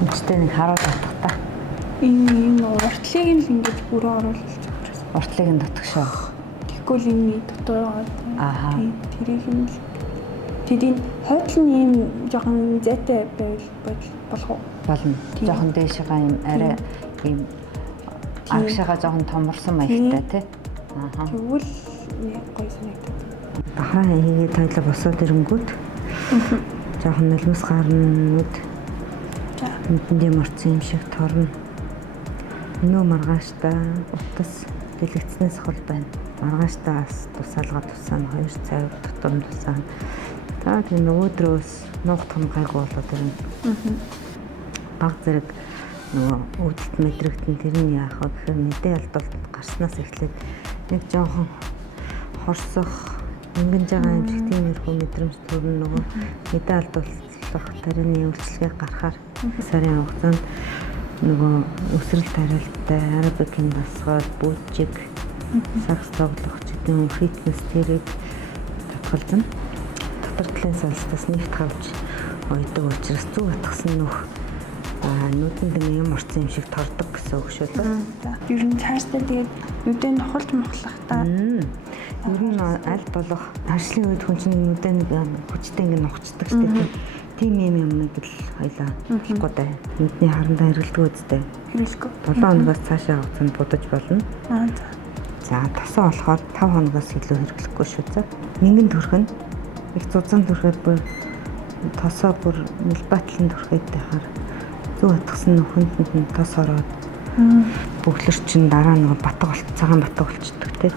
Үчтэй нэг харуулж чадах та. Энэ уртлыг нь л ингэж бүрээ оруулж чадчихсан. Уртлыг нь дотгошоо. Тэгэхгүй л энэ дотор байгаа. Ааха. Тэрийг нь л тэдийн хойдл нь ийм жоохон зайтай байж болох уу? Болно. Жоохон дээшгаа юм арай ийм агшаага жоохон томорсон маягтай тий. Ааха. Тэгвэл гоё санагдав. Бахаа хийгээд тойлоо босоод ирэнгүүт жоохон нулимс гарнууд нүдэндээ морцсон юм шиг торно. Өнөө маргааштай утас дэлгэцнээс хол байна. Маргааштай бас тусаалгаа тусаана 2 цаг тутам тусаана. За тийм нөгөөдрөөс нуугдах гайгүй болоод ирнэ. Баг зэрэг нөгөө үүдэлт мэдрэгдэн тэрний яах вэ гэхээр мэдээ алдуулт гарснаас эхлээд нэг жоохон хорсох ингэж байгаа юм шиг тиймэрхүү мэдрэмж төрнө нөгөө мэдээ алдуулах тарины үйлчлэгээ гарахаар сарын хугацаанд нөгөө өсрөл тариалтай арабикийн дасгал бүжиг сакс тоглох гэдэг юм фитнес тэрэг татгалзана. Дотор талын салстаас нэгт хавж ойдог учраас зүг атгсан нүх нүдэнд юм орсон юм шиг тордог гэсэн үг шүү дээ. Ер нь цаашдаа тэгээд нүдэн нохолж мохлохтаа. Ер нь аль болох ажлын үед хүн чинь нүдэн хүчтэй ингэ нухацдаг шүү дээ. Тийм юм л хоёлаа болохгүй дээ. Нүдний харандаа хэргэлдэг үстэй. Хэрэлгүй. 7 хоногоос цаашаа хугацаанд будаж болно. За тасаа болохоор 5 хоногоос илүү хэрэглэхгүй шүү дээ. Нэгэн төрхөн их зузаан төрхөд бүр тосоо бүр мэлбатлан төрхөд байхаар зүг атгсан нүхэнд нь тос ороод бөглөр чинь дараа нэг батг болт цагаан батг болчдөг тий.